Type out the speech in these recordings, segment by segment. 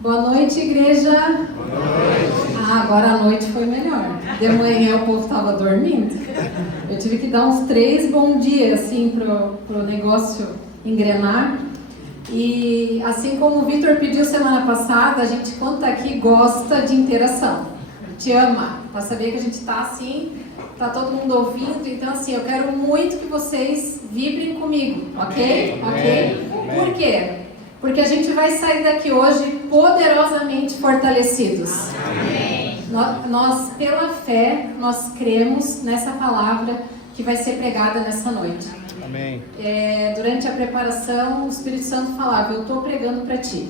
Boa noite, igreja. Boa noite. Agora a noite foi melhor. De manhã o povo estava dormindo. Eu tive que dar uns 3 bom dias assim pro negócio engrenar. E assim como o Vitor pediu semana passada, a gente, quando tá aqui, gosta de interação. Te ama. Para saber que a gente tá assim, tá todo mundo ouvindo. Então assim, eu quero muito que vocês vibrem comigo, ok? Ok? Por quê? Porque a gente vai sair daqui hoje poderosamente fortalecidos. Amém. Nós, pela fé, nós cremos nessa palavra que vai ser pregada nessa noite. Amém. Durante a preparação, o Espírito Santo falava: eu estou pregando para ti.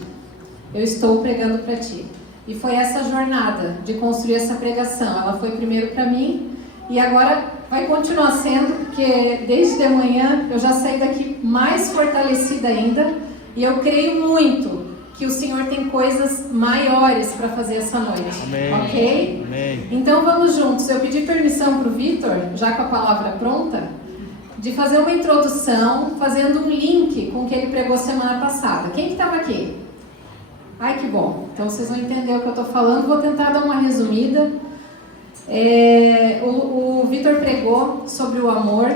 Eu estou pregando para ti. E foi essa jornada de construir essa pregação. Ela foi primeiro para mim e agora vai continuar sendo, porque desde de manhã eu já saí daqui mais fortalecida ainda. E eu creio muito que o Senhor tem coisas maiores para fazer essa noite. Amém. Ok? Amém. Então vamos juntos. Eu pedi permissão para o Vitor, já com a palavra pronta, de fazer uma introdução, fazendo um link com o que ele pregou semana passada. Quem que estava aqui? Ai, que bom. Então vocês vão entender o que eu estou falando. Vou tentar dar uma resumida. O Vitor pregou sobre o amor.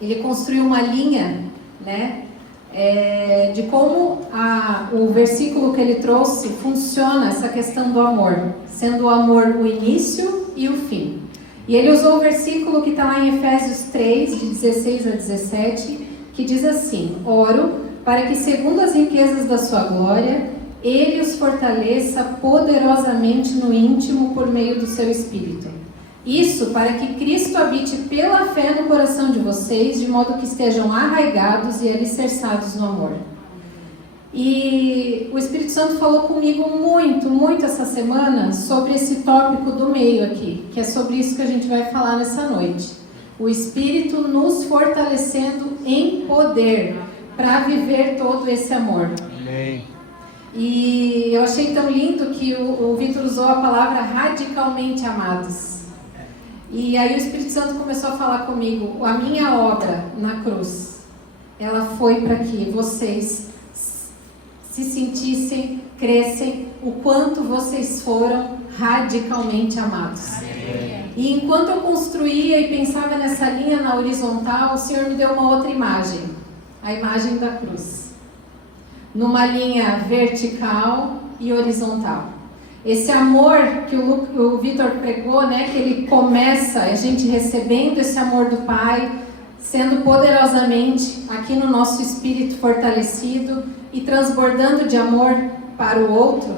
Ele construiu uma linha, né? De como o versículo que ele trouxe funciona, essa questão do amor, sendo o amor o início e o fim. E ele usou o versículo que está lá em Efésios 3, de 16 a 17, que diz assim: oro para que, segundo as riquezas da sua glória, ele os fortaleça poderosamente no íntimo por meio do seu Espírito. Isso para que Cristo habite pela fé no coração de vocês, de modo que estejam arraigados e alicerçados no amor. E o Espírito Santo falou comigo muito essa semana sobre esse tópico do meio aqui, que é sobre isso que a gente vai falar nessa noite. O Espírito nos fortalecendo em poder para viver todo esse amor. Amém. E eu achei tão lindo que o Vitor usou a palavra radicalmente amados. E aí o Espírito Santo começou a falar comigo: a minha obra na cruz, ela foi para que vocês se sentissem, crescem o quanto vocês foram radicalmente amados. Amém. E enquanto eu construía e pensava nessa linha na horizontal, o Senhor me deu uma outra imagem, a imagem da cruz, numa linha vertical e horizontal. Esse amor que o Vitor pregou, né, que ele começa, a gente recebendo esse amor do Pai, sendo poderosamente aqui no nosso espírito fortalecido e transbordando de amor para o outro.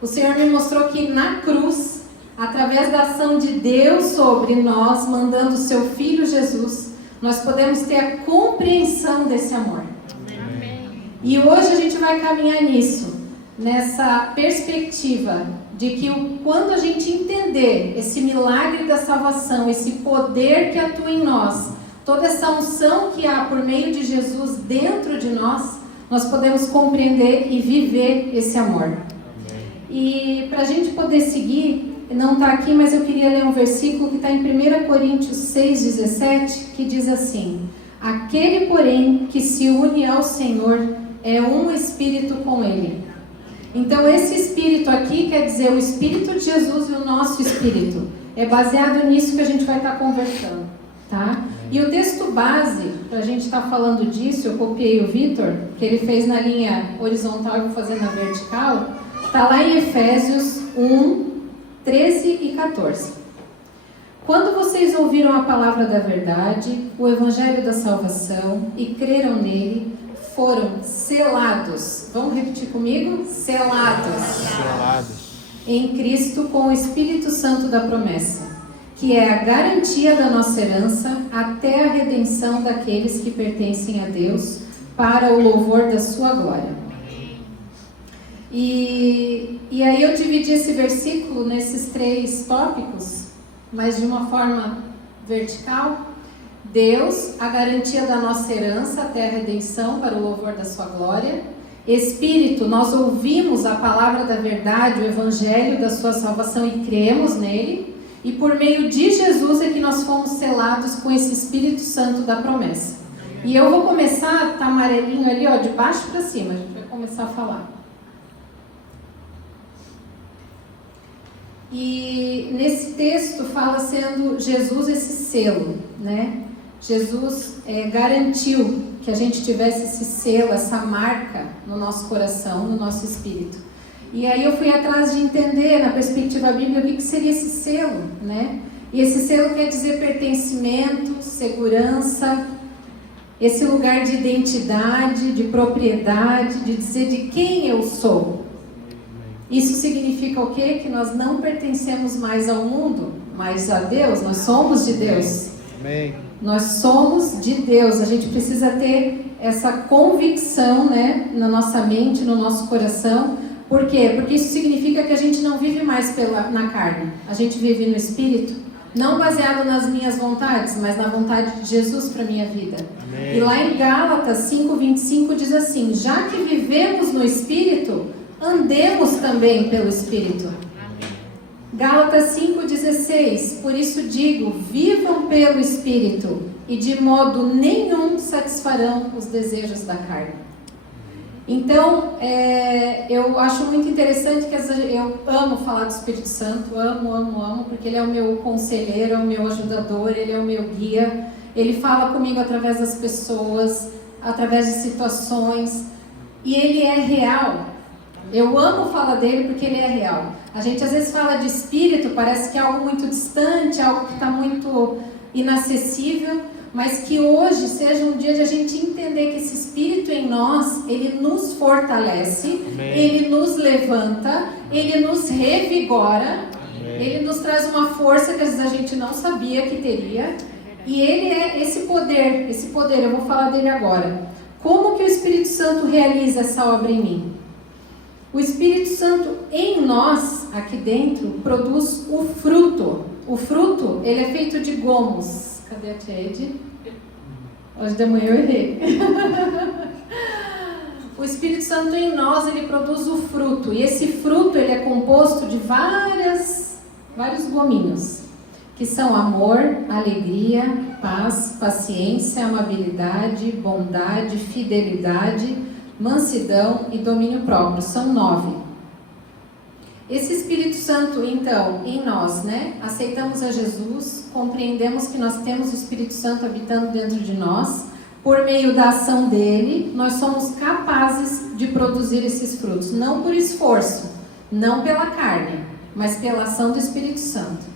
O Senhor me mostrou que na cruz, através da ação de Deus sobre nós, mandando o seu Filho Jesus, nós podemos ter a compreensão desse amor. Amém. E hoje a gente vai caminhar nisso, nessa perspectiva de que quando a gente entender esse milagre da salvação, esse poder que atua em nós, toda essa unção que há por meio de Jesus dentro de nós, nós podemos compreender e viver esse amor. Amém. E para a gente poder seguir, não está aqui, mas eu queria ler um versículo que está em 1 Coríntios 6,17, que diz assim: aquele, porém, que se une ao Senhor é um espírito com Ele. Então esse Espírito aqui quer dizer o Espírito de Jesus e o nosso Espírito. É baseado nisso que a gente vai estar conversando, tá? E o texto base, para a gente estar falando disso, eu copiei o Vitor, que ele fez na linha horizontal e vou fazer na vertical, está lá em Efésios 1, 13 e 14. Quando vocês ouviram a palavra da verdade, o evangelho da salvação, e creram nele, foram selados. Vamos repetir comigo? Selados. Em Cristo com o Espírito Santo da promessa, que é a garantia da nossa herança até a redenção daqueles que pertencem a Deus, para o louvor da sua glória. E aí eu dividi esse versículo nesses 3 tópicos, mas de uma forma vertical. Deus, a garantia da nossa herança até a redenção para o louvor da sua glória. Espírito, nós ouvimos a palavra da verdade, o evangelho da sua salvação e cremos nele. E por meio de Jesus é que nós fomos selados com esse Espírito Santo da promessa. E eu vou começar, tá amarelinho ali, ó, de baixo para cima, a gente vai começar a falar. E nesse texto fala sendo Jesus esse selo, né? Jesus garantiu que a gente tivesse esse selo, essa marca no nosso coração, no nosso espírito. E aí eu fui atrás de entender, na perspectiva bíblica, o que seria esse selo, né? E esse selo quer dizer pertencimento, segurança, esse lugar de identidade, de propriedade, de dizer de quem eu sou. Isso significa o quê? Que nós não pertencemos mais ao mundo, mas a Deus, nós somos de Deus. Amém. Nós somos de Deus, a gente precisa ter essa convicção, né, na nossa mente, no nosso coração. Por quê? Porque isso significa que a gente não vive mais na carne, a gente vive no Espírito, não baseado nas minhas vontades, mas na vontade de Jesus para a minha vida. Amém. E lá em Gálatas 5:25 diz assim: já que vivemos no Espírito, andemos também pelo Espírito. Gálatas 5:16, por isso digo, vivam pelo Espírito, e de modo nenhum satisfarão os desejos da carne. Então, eu acho muito interessante que eu amo falar do Espírito Santo, amo, porque ele é o meu conselheiro, é o meu ajudador, ele é o meu guia, ele fala comigo através das pessoas, através de situações, e ele é real. Eu amo falar dele porque ele é real. A gente às vezes fala de espírito, parece que é algo muito distante, algo que está muito inacessível, mas que hoje seja um dia de a gente entender que esse espírito em nós, ele nos fortalece, Amém. Ele nos levanta, ele nos revigora, Amém. ele nos traz uma força que às vezes a gente não sabia que teria, e ele é esse poder, eu vou falar dele agora. Como que o Espírito Santo realiza essa obra em mim? O Espírito Santo em nós, aqui dentro, produz o fruto. O fruto, ele é feito de gomos. Cadê a Tchede? Hoje de manhã eu errei. O Espírito Santo em nós, ele produz o fruto. E esse fruto, ele é composto de vários gominhos. Que são amor, alegria, paz, paciência, amabilidade, bondade, fidelidade, mansidão e domínio próprio. São 9. Esse Espírito Santo, então, em nós, né? Aceitamos a Jesus, compreendemos que nós temos o Espírito Santo habitando dentro de nós. Por meio da ação dele, nós somos capazes de produzir esses frutos. Não por esforço, não pela carne, mas pela ação do Espírito Santo.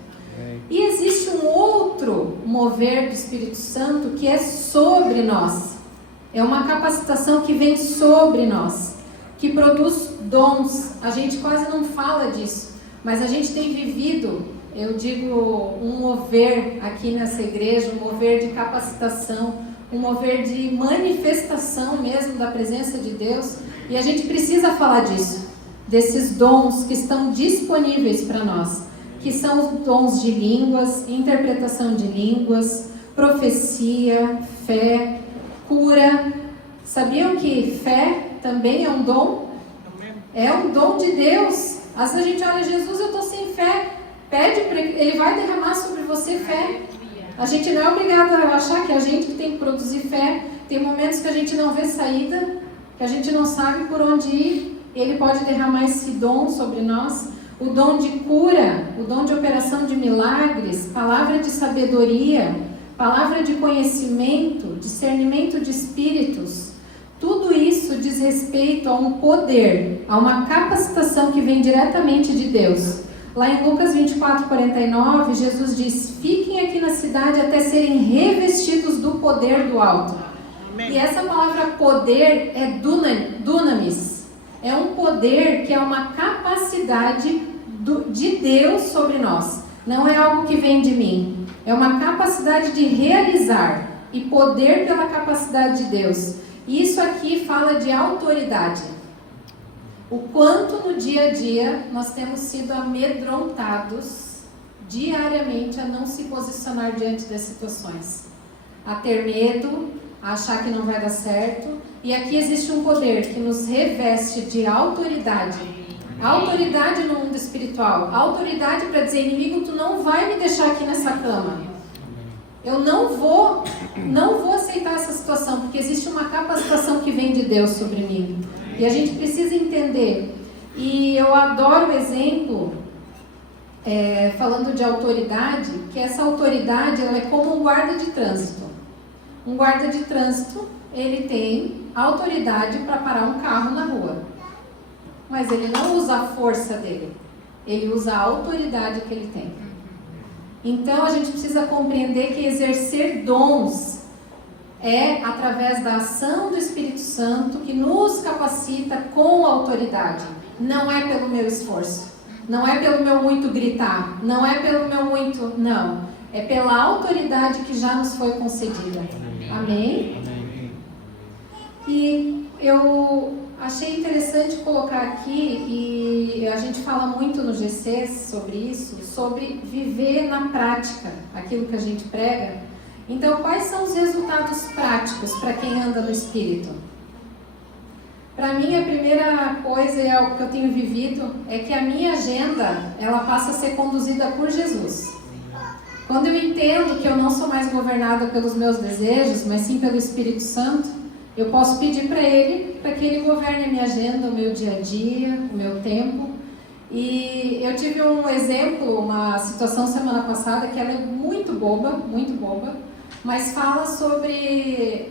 E existe um outro mover do Espírito Santo que é sobre nós. É uma capacitação que vem sobre nós, que produz dons. A gente quase não fala disso, mas a gente tem vivido, eu digo, um mover aqui nessa igreja, um mover de capacitação, um mover de manifestação mesmo da presença de Deus, e a gente precisa falar disso, desses dons que estão disponíveis para nós, que são os dons de línguas, interpretação de línguas, profecia, fé, cura. Sabiam que fé também é um dom? É um dom de Deus. Às vezes a gente olha, Jesus, eu estou sem fé. Pede para ele, vai derramar sobre você fé. A gente não é obrigado a achar que é a gente que tem que produzir fé. Tem momentos que a gente não vê saída, que a gente não sabe por onde ir. Ele pode derramar esse dom sobre nós. O dom de cura, o dom de operação de milagres, palavra de sabedoria, palavra de conhecimento, discernimento de espíritos. Tudo isso diz respeito a um poder, a uma capacitação que vem diretamente de Deus. Lá em Lucas 24:49, Jesus diz: fiquem aqui na cidade até serem revestidos do poder do alto. Amém. E essa palavra poder é dunamis. É um poder que é uma capacidade de Deus sobre nós. Não é algo que vem de mim. É uma capacidade de realizar e poder pela capacidade de Deus. Isso aqui fala de autoridade. O quanto no dia a dia nós temos sido amedrontados diariamente a não se posicionar diante das situações. A ter medo, a achar que não vai dar certo. E aqui existe um poder que nos reveste de autoridade. Autoridade no mundo espiritual. Autoridade para dizer, inimigo, tu não vai me deixar aqui nessa cama. Eu não vou aceitar essa situação, porque existe uma capacitação que vem de Deus sobre mim. E a gente precisa entender. E eu adoro o exemplo falando de autoridade, que essa autoridade ela é como um guarda de trânsito. Um guarda de trânsito, ele tem autoridade para parar um carro na rua. Mas ele não usa a força dele, ele usa a autoridade que ele tem. Então a gente precisa compreender que exercer dons é através da ação do Espírito Santo que nos capacita com autoridade. Não é pelo meu esforço, não é pelo meu muito gritar, não é pelo meu muito... Não, é pela autoridade que já nos foi concedida. Amém? E eu achei interessante colocar aqui, e a gente fala muito no GC sobre isso, sobre viver na prática aquilo que a gente prega. Então, quais são os resultados práticos para quem anda no Espírito? Para mim, a primeira coisa, e é algo que eu tenho vivido, é que a minha agenda, ela passa a ser conduzida por Jesus. Quando eu entendo que eu não sou mais governada pelos meus desejos, mas sim pelo Espírito Santo, eu posso pedir para que Ele governe a minha agenda, o meu dia a dia, o meu tempo. E eu tive um exemplo, uma situação semana passada, que ela é muito boba, mas fala sobre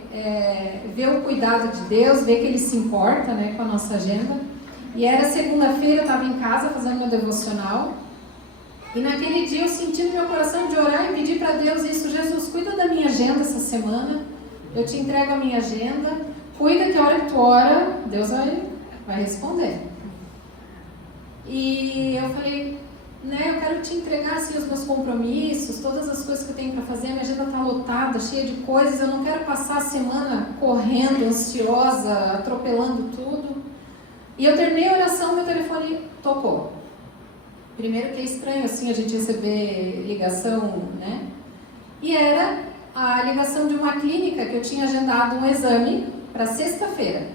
ver o cuidado de Deus, ver que Ele se importa, né, com a nossa agenda. E era segunda-feira, eu estava em casa fazendo meu devocional, e naquele dia eu senti no meu coração de orar e pedir para Deus isso: Jesus, cuida da minha agenda essa semana, eu te entrego a minha agenda, cuida que a hora que tu ora, Deus vai responder. E eu falei, né, eu quero te entregar assim, os meus compromissos, todas as coisas que eu tenho para fazer, a minha agenda está lotada, cheia de coisas, eu não quero passar a semana correndo, ansiosa, atropelando tudo. E eu terminei a oração, meu telefone tocou. Primeiro que é estranho assim a gente receber ligação, né? E era a ligação de uma clínica que eu tinha agendado um exame para sexta-feira.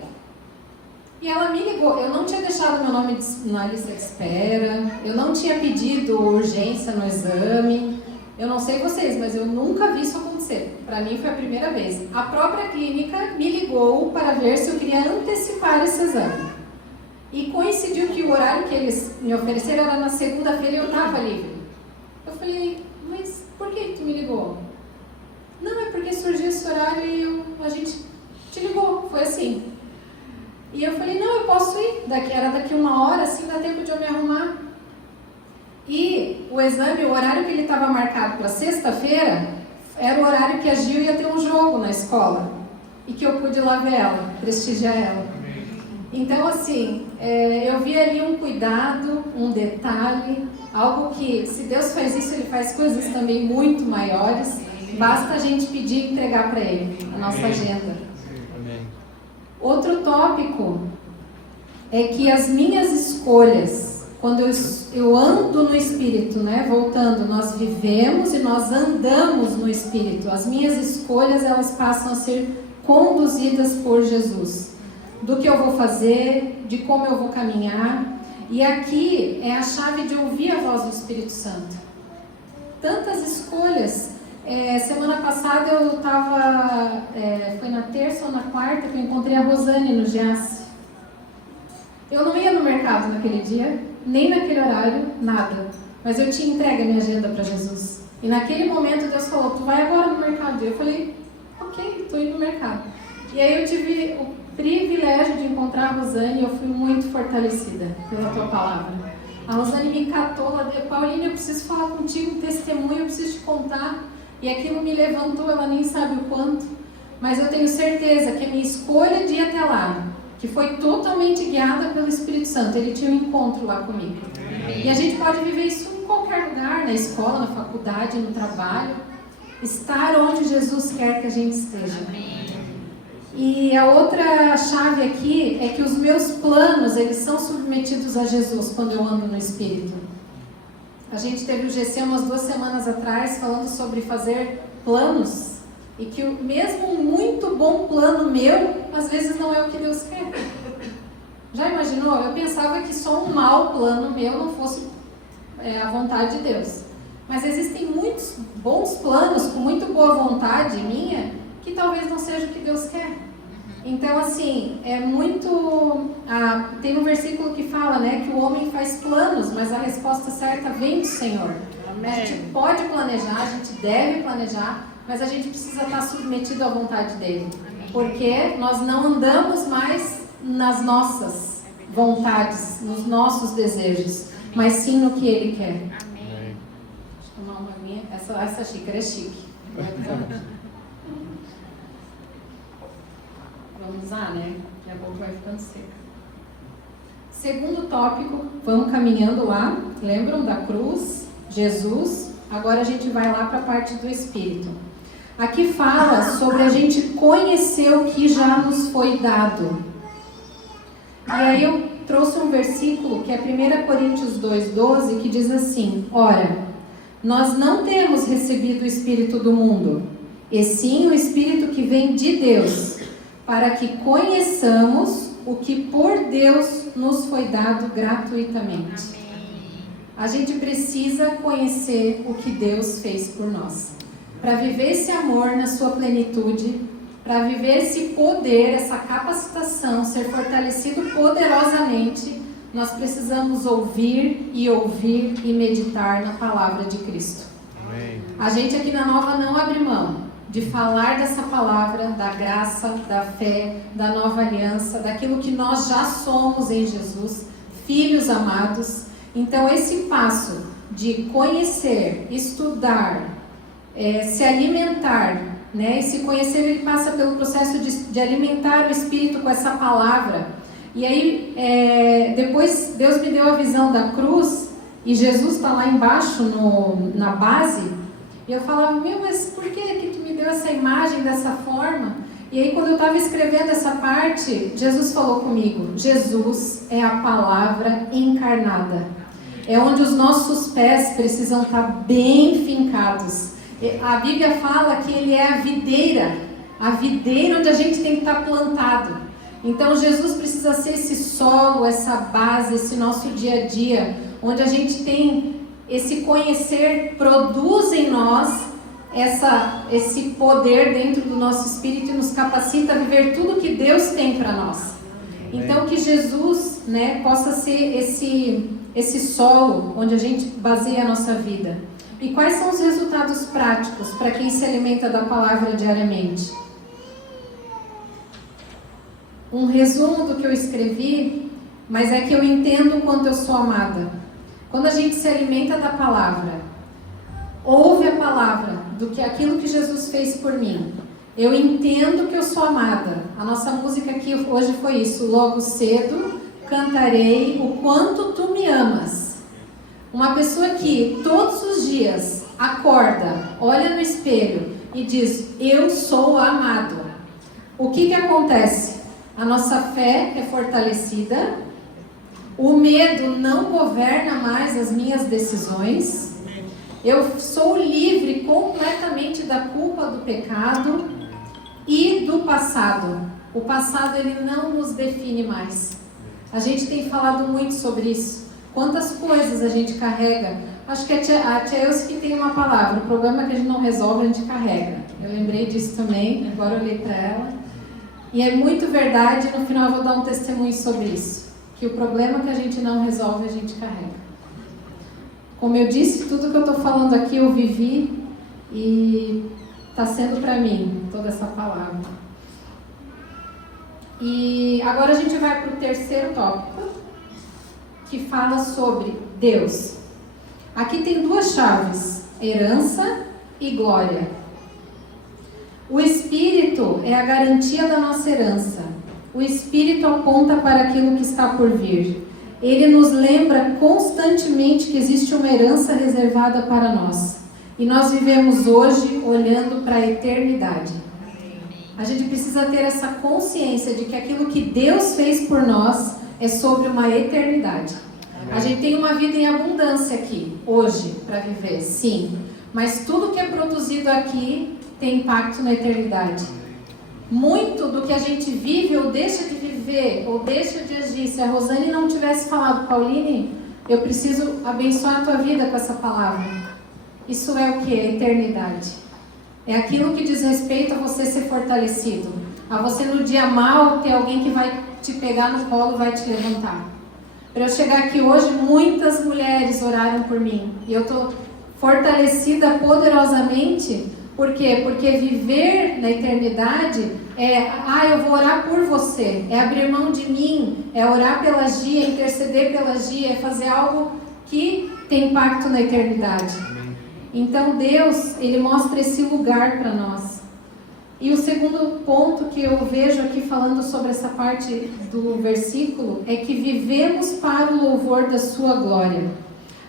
E ela me ligou, eu não tinha deixado meu nome na lista de espera, eu não tinha pedido urgência no exame, eu não sei vocês, mas eu nunca vi isso acontecer. Para mim foi a primeira vez. A própria clínica me ligou para ver se eu queria antecipar esse exame. E coincidiu que o horário que eles me ofereceram era na segunda-feira e eu estava livre. Eu falei, mas por que tu me ligou? Não, é porque surgiu esse horário e a gente te ligou, foi assim. E eu falei, não, eu posso ir, era daqui uma hora, assim dá tempo de eu me arrumar. E o exame, o horário que ele estava marcado para sexta-feira, era o horário que a Gil ia ter um jogo na escola. E que eu pude ir lá ver ela, prestigiar ela. Então, assim, eu vi ali um cuidado, um detalhe, algo que, se Deus faz isso, Ele faz coisas também muito maiores. Basta a gente pedir e entregar para Ele a nossa agenda. Outro tópico é que as minhas escolhas, quando eu ando no Espírito, né, voltando, nós vivemos e nós andamos no Espírito. As minhas escolhas, elas passam a ser conduzidas por Jesus. Do que eu vou fazer, de como eu vou caminhar. E aqui é a chave de ouvir a voz do Espírito Santo. Tantas escolhas. Semana passada eu estava, foi na terça ou na quarta que eu encontrei a Rosane no Giasse. Eu não ia no mercado naquele dia, nem naquele horário, nada. Mas eu tinha entregue a minha agenda para Jesus. E naquele momento Deus falou, tu vai agora no mercado. E eu falei, ok, estou indo no mercado. E aí eu tive o privilégio de encontrar a Rosane e eu fui muito fortalecida pela tua palavra. A Rosane me catou lá dentro, Paulinha, eu preciso falar contigo, um testemunho, eu preciso te contar. E aquilo me levantou, ela nem sabe o quanto, mas eu tenho certeza que a minha escolha de ir até lá, que foi totalmente guiada pelo Espírito Santo, ele tinha um encontro lá comigo. E a gente pode viver isso em qualquer lugar, na escola, na faculdade, no trabalho, estar onde Jesus quer que a gente esteja. E a outra chave aqui é que os meus planos, eles são submetidos a Jesus quando eu ando no Espírito. A gente teve o GC umas 2 semanas atrás falando sobre fazer planos e que mesmo um muito bom plano meu, às vezes não é o que Deus quer. Já imaginou? Eu pensava que só um mau plano meu não fosse a vontade de Deus. Mas existem muitos bons planos com muito boa vontade minha que talvez não seja o que Deus quer. Então, assim, é muito... tem um versículo que fala, né, que o homem faz planos, mas a resposta certa vem do Senhor. Amém. A gente pode planejar, a gente deve planejar, mas a gente precisa estar submetido à vontade dele. Amém. Porque nós não andamos mais nas nossas vontades, nos nossos desejos, mas sim no que ele quer. Amém. Deixa eu tomar uma aguinha. Essa xícara é chique. Vamos usar, né? Daqui a pouco vai ficando seca. Segundo tópico, vamos caminhando lá. Lembram da cruz, Jesus? Agora a gente vai lá para a parte do Espírito. Aqui fala sobre a gente conhecer o que já nos foi dado. E aí eu trouxe um versículo que é 1 Coríntios 2,12, que diz assim: Ora, nós não temos recebido o Espírito do mundo, e sim o Espírito que vem de Deus, para que conheçamos o que por Deus nos foi dado gratuitamente. A gente precisa conhecer o que Deus fez por nós. Para viver esse amor na sua plenitude, para viver esse poder, essa capacitação, ser fortalecido poderosamente, nós precisamos ouvir e meditar na palavra de Cristo. Amém. A gente aqui na Nova não abre mão de falar dessa palavra, da graça, da fé, da nova aliança, daquilo que nós já somos em Jesus, filhos amados. Então esse passo de conhecer, estudar, se alimentar, né? Esse conhecer, ele passa pelo processo de alimentar o Espírito com essa palavra. E aí, depois Deus me deu a visão da cruz, e Jesus está lá embaixo na base. E eu falava, mas por que tu me deu essa imagem dessa forma? E aí quando eu estava escrevendo essa parte, Jesus falou comigo, Jesus é a palavra encarnada. É onde os nossos pés precisam estar bem fincados. A Bíblia fala que ele é a videira onde a gente tem que estar plantado. Então Jesus precisa ser esse solo, essa base, esse nosso dia a dia, onde a gente tem esse conhecer, produz em nós esse poder dentro do nosso espírito e nos capacita a viver tudo que Deus tem para nós. Então que Jesus, né, possa ser esse solo onde a gente baseia a nossa vida. E quais são os resultados práticos para quem se alimenta da palavra diariamente? Um resumo do que eu escrevi, mas é que eu entendo o quanto eu sou amada. Quando a gente se alimenta da palavra, ouve a palavra do que aquilo que Jesus fez por mim, eu entendo que eu sou amada. A nossa música aqui hoje foi isso: logo cedo cantarei o quanto tu me amas. Uma pessoa que todos os dias acorda, olha no espelho e diz, eu sou amado. O que acontece? A nossa fé é fortalecida, o medo não governa mais as minhas decisões, eu sou livre completamente da culpa do pecado e do passado. O passado, ele não nos define mais. A gente tem falado muito sobre isso. Quantas coisas a gente carrega. Acho que a tia Elsie que tem uma palavra, o problema é que a gente não resolve, a gente carrega. Eu lembrei disso também, agora eu olhei para ela. E é muito verdade, no final eu vou dar um testemunho sobre isso. Que o problema que a gente não resolve, a gente carrega. Como eu disse, tudo que eu estou falando aqui eu vivi e está sendo para mim toda essa palavra. E agora a gente vai para o terceiro tópico, que fala sobre Deus. Aqui tem duas chaves, herança e glória. O Espírito é a garantia da nossa herança. O Espírito aponta para aquilo que está por vir. Ele nos lembra constantemente que existe uma herança reservada para nós. E nós vivemos hoje olhando para a eternidade. A gente precisa ter essa consciência de que aquilo que Deus fez por nós é sobre uma eternidade. A gente tem uma vida em abundância aqui, hoje, para viver, sim. Mas tudo que é produzido aqui tem impacto na eternidade. Muito do que a gente vive ou deixa de viver, ou deixa de agir. Se a Rosane não tivesse falado, Pauline, eu preciso abençoar a tua vida com essa palavra. Isso é o que? A eternidade. É aquilo que diz respeito a você ser fortalecido. a você no dia mal ter alguém que vai te pegar no colo e vai te levantar. Para eu chegar aqui hoje, muitas mulheres oraram por mim. E eu estou fortalecida poderosamente. Por quê? Porque viver na eternidade eu vou orar por você. É abrir mão de mim, é orar pela Gia, é interceder pela Gia, é fazer algo que tem impacto na eternidade. Então Deus, Ele mostra esse lugar para nós. E o segundo ponto que eu vejo aqui falando sobre essa parte do versículo é que vivemos para o louvor da sua glória.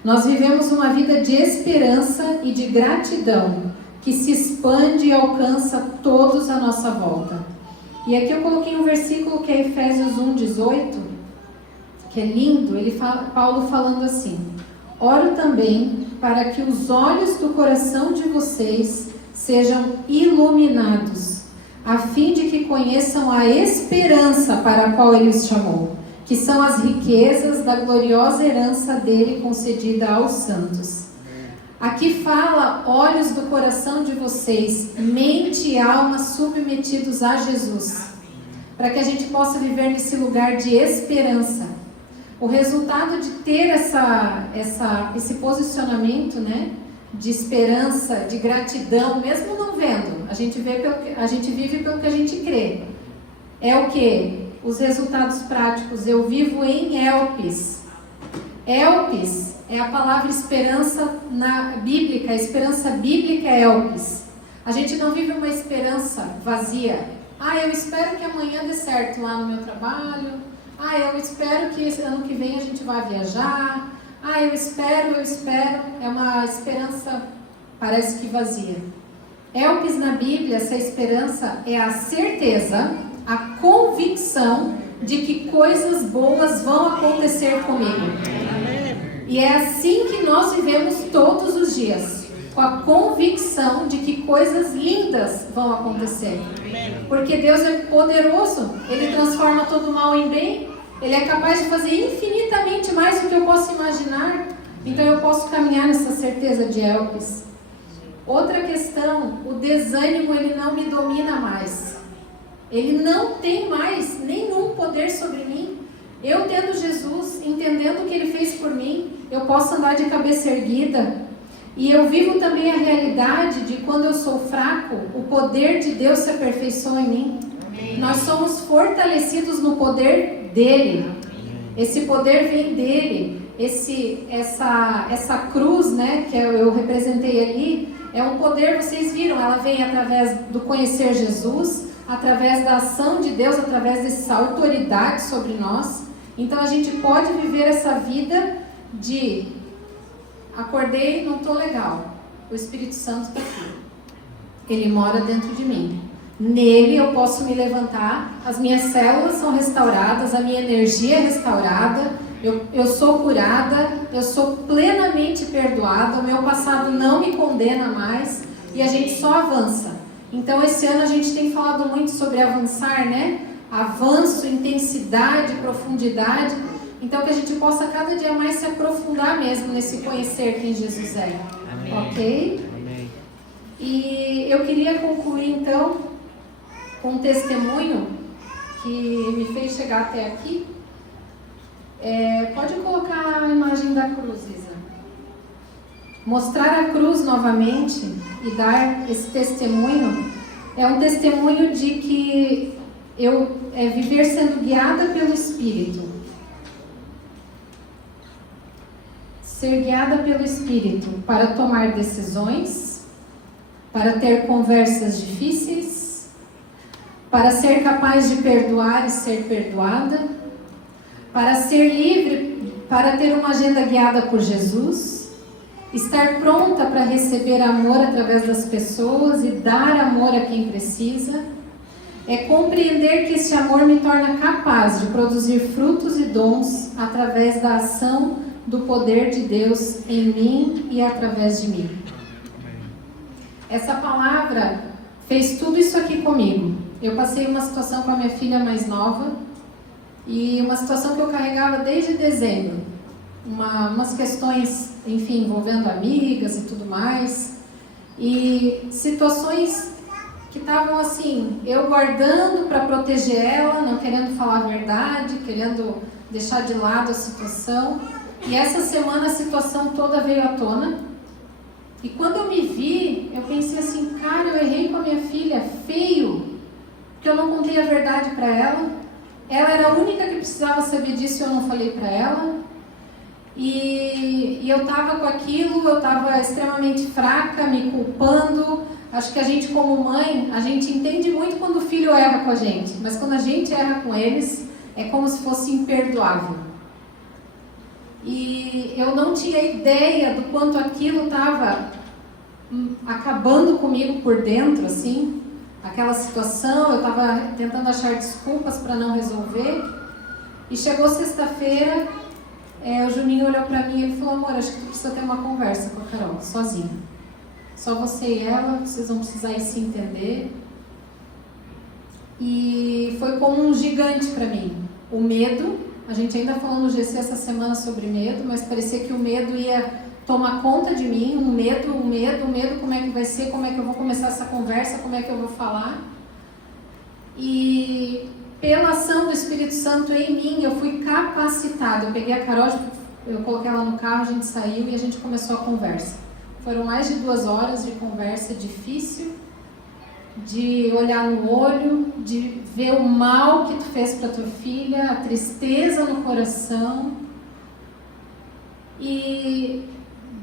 Nós vivemos uma vida de esperança e de gratidão que se expande e alcança todos à nossa volta. E aqui eu coloquei um versículo que é Efésios 1:18, que é lindo. Paulo falando assim: oro também para que os olhos do coração de vocês sejam iluminados, a fim de que conheçam a esperança para a qual Ele os chamou, que são as riquezas da gloriosa herança dele concedida aos santos. Aqui fala olhos do coração de vocês, mente e alma submetidos a Jesus, para que a gente possa viver nesse lugar de esperança. O resultado de ter esse posicionamento, né, de esperança, de gratidão, mesmo não vendo, a gente vive pelo que a gente crê. É o que? Os resultados práticos. Eu vivo em Elpis. Elpis é a palavra esperança bíblica. A esperança bíblica é Elpis. A gente não vive uma esperança vazia. Eu espero que amanhã dê certo lá no meu trabalho. Eu espero que esse ano que vem a gente vá viajar. Eu espero. É uma esperança, parece que vazia. Elpis na Bíblia, essa esperança é a certeza, a convicção de que coisas boas vão acontecer comigo. E é assim que nós vivemos todos os dias, com a convicção de que coisas lindas vão acontecer. Porque Deus é poderoso, Ele transforma todo mal em bem, Ele é capaz de fazer infinitamente mais do que eu posso imaginar. Então eu posso caminhar nessa certeza de Elpis. Outra questão, o desânimo, ele não me domina mais. Ele não tem mais nenhum poder sobre mim. Eu tendo Jesus, entendendo o que Ele fez por mim, eu posso andar de cabeça erguida. E eu vivo também a realidade de quando eu sou fraco, o poder de Deus se aperfeiçoa em mim. Amém. Nós somos fortalecidos no poder dEle. Esse poder vem dEle. Essa cruz, né, que eu representei ali, é um poder, vocês viram, ela vem através do conhecer Jesus, através da ação de Deus, através dessa autoridade sobre nós. Então a gente pode viver essa vida de acordei, não estou legal, o Espírito Santo está aqui, Ele mora dentro de mim, nele eu posso me levantar, as minhas células são restauradas, a minha energia é restaurada, eu sou curada, eu sou plenamente perdoada, o meu passado não me condena mais e a gente só avança. Então esse ano a gente tem falado muito sobre avançar, né? Avanço, intensidade, profundidade. Então que a gente possa cada dia mais se aprofundar mesmo nesse conhecer quem Jesus é. Amém. Ok? Amém. E eu queria concluir então com um testemunho que me fez chegar até aqui. Pode colocar a imagem da cruz, Isa. Mostrar a cruz novamente e dar esse testemunho é um testemunho de que viver sendo guiada pelo Espírito. Ser guiada pelo Espírito para tomar decisões, para ter conversas difíceis, para ser capaz de perdoar e ser perdoada, para ser livre, para ter uma agenda guiada por Jesus, estar pronta para receber amor através das pessoas e dar amor a quem precisa, é compreender que esse amor me torna capaz de produzir frutos e dons através da ação do poder de Deus em mim e através de mim. Essa palavra fez tudo isso aqui comigo. Eu passei uma situação com a minha filha mais nova, e uma situação que eu carregava desde dezembro, umas questões, enfim, envolvendo amigas e tudo mais, e situações que estavam assim, eu guardando para proteger ela, não querendo falar a verdade, querendo deixar de lado a situação. E essa semana a situação toda veio à tona. E quando eu me vi, eu pensei assim, cara, eu errei com a minha filha, feio, porque eu não contei a verdade para ela. Ela era a única que precisava saber disso e eu não falei para ela. E eu estava com aquilo, eu estava extremamente fraca, me culpando. Acho que a gente como mãe, a gente entende muito quando o filho erra com a gente, mas quando a gente erra com eles, é como se fosse imperdoável. E eu não tinha ideia do quanto aquilo estava acabando comigo por dentro, assim. Aquela situação, eu estava tentando achar desculpas para não resolver. E chegou sexta-feira, o Juninho olhou para mim e ele falou, amor, acho que tu precisa ter uma conversa com a Carol, sozinha. Só você e ela, vocês vão precisar ir se entender. E foi como um gigante para mim. O medo, a gente ainda falou no GC essa semana sobre medo, mas parecia que o medo ia tomar conta de mim. O medo, como é que vai ser, como é que eu vou começar essa conversa, como é que eu vou falar. E pela ação do Espírito Santo em mim, eu fui capacitada. Eu peguei a Carol, eu coloquei ela no carro, a gente saiu e a gente começou a conversa. Foram mais de 2 horas de conversa difícil, de olhar no olho, de ver o mal que tu fez para tua filha, a tristeza no coração. E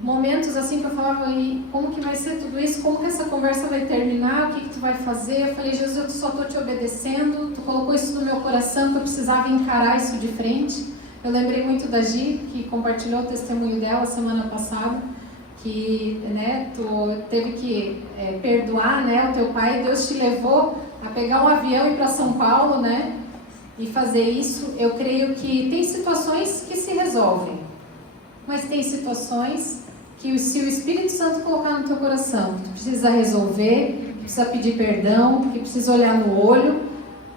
momentos assim que eu falava, e como que vai ser tudo isso? Como que essa conversa vai terminar? O que tu vai fazer? Eu falei, Jesus, eu só estou te obedecendo. Tu colocou isso no meu coração, que eu precisava encarar isso de frente. Eu lembrei muito da Gi, que compartilhou o testemunho dela semana passada, que tu teve que perdoar o teu pai. Deus te levou a pegar um avião e ir para São Paulo, e fazer isso. Eu creio que tem situações que se resolvem, mas tem situações que se o Espírito Santo colocar no teu coração, que tu precisa resolver, que precisa pedir perdão, que precisa olhar no olho,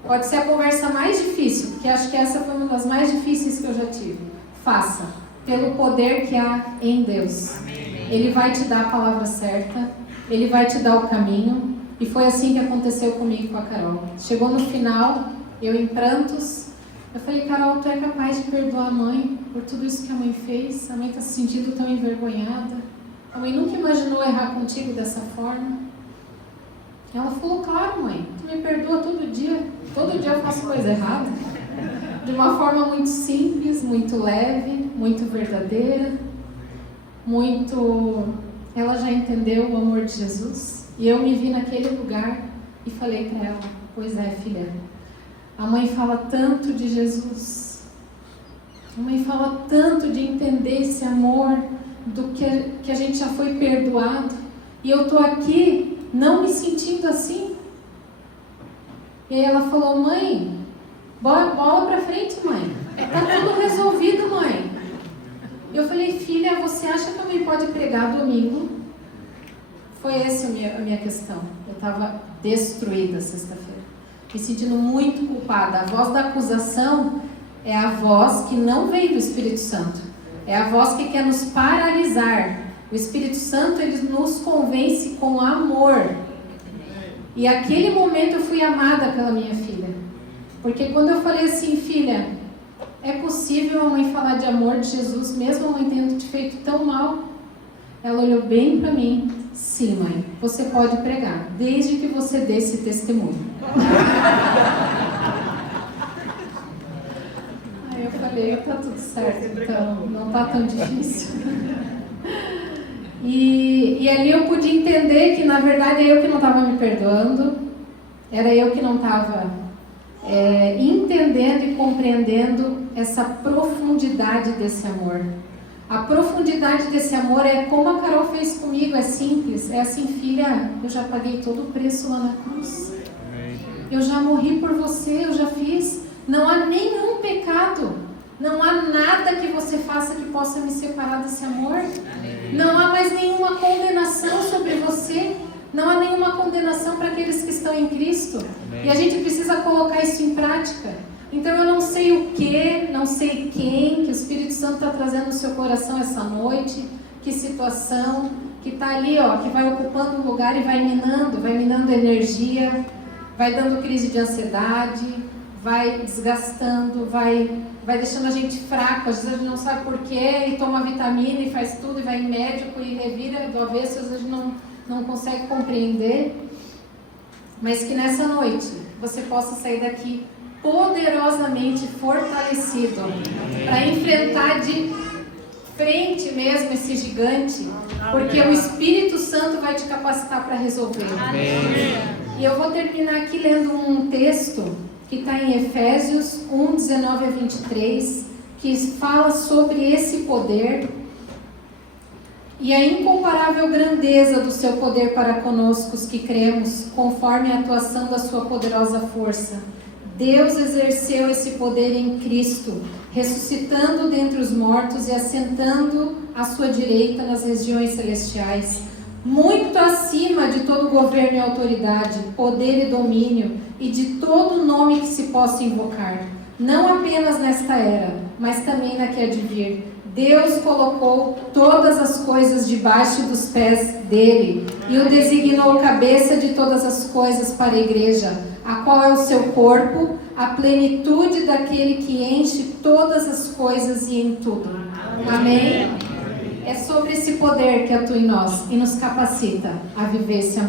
pode ser a conversa mais difícil, porque acho que essa foi uma das mais difíceis que eu já tive. Faça, pelo poder que há em Deus. Ele vai te dar a palavra certa, Ele vai te dar o caminho, e foi assim que aconteceu comigo e com a Carol. Chegou no final, eu em prantos, eu falei, Carol, tu é capaz de perdoar a mãe por tudo isso que a mãe fez? A mãe está se sentindo tão envergonhada. A mãe nunca imaginou errar contigo dessa forma. Ela falou, claro, mãe, tu me perdoa todo dia eu faço coisa errada. De uma forma muito simples, muito leve, muito verdadeira, muito... Ela já entendeu o amor de Jesus. E eu me vi naquele lugar e falei para ela, pois é, filha, a mãe fala tanto de Jesus, a mãe fala tanto de entender esse amor, do que a gente já foi perdoado, e eu estou aqui não me sentindo assim. E aí ela falou, mãe, bola pra frente, mãe, tá tudo resolvido, mãe. Eu falei, filha, você acha que a mãe pode pregar domingo? Foi essa a minha questão. Eu estava destruída sexta-feira, me sentindo muito culpada. A voz da acusação é a voz que não veio do Espírito Santo. É a voz que quer nos paralisar. O Espírito Santo, ele nos convence com amor. E aquele momento eu fui amada pela minha filha. Porque quando eu falei assim, filha, é possível a mãe falar de amor de Jesus, mesmo a mãe tendo te feito tão mal? Ela olhou bem para mim. Sim, mãe, você pode pregar, desde que você dê esse testemunho. Aí eu falei, tá tudo certo, então não tá tão difícil. E ali eu pude entender que, na verdade, é eu que não estava me perdoando, era eu que não estava entendendo e compreendendo essa profundidade desse amor. A profundidade desse amor é como a Carol fez comigo, é simples, é assim, filha, eu já paguei todo o preço lá na cruz. Eu já morri por você, eu já fiz. Não há nenhum pecado, não há nada que você faça que possa me separar desse amor. Não há mais nenhuma condenação sobre você. Não há nenhuma condenação para aqueles que estão em Cristo. E a gente precisa colocar isso em prática. Então eu não sei o que, não sei quem, que o Espírito Santo está trazendo no seu coração essa noite, que situação, que está ali, ó, que vai ocupando um lugar e vai minando energia, vai dando crise de ansiedade, vai desgastando, vai deixando a gente fraco, às vezes a gente não sabe porquê, e toma vitamina e faz tudo, e vai em médico e revira do avesso, às vezes a gente não consegue compreender. Mas que nessa noite você possa sair daqui poderosamente fortalecido para enfrentar de frente mesmo esse gigante, porque o Espírito Santo vai te capacitar para resolver. E eu vou terminar aqui lendo um texto que está em Efésios 1, 19 a 23, que fala sobre esse poder e a incomparável grandeza do seu poder para conosco, os que cremos, conforme a atuação da sua poderosa força. Deus exerceu esse poder em Cristo, ressuscitando dentre os mortos e assentando à sua direita nas regiões celestiais, muito acima de todo governo e autoridade, poder e domínio, e de todo nome que se possa invocar, não apenas nesta era, mas também na que há de vir. Deus colocou todas as coisas debaixo dos pés dele e o designou cabeça de todas as coisas para a igreja, a qual é o seu corpo, a plenitude daquele que enche todas as coisas e em tudo. Amém? É sobre esse poder que atua em nós e nos capacita a viver esse amor.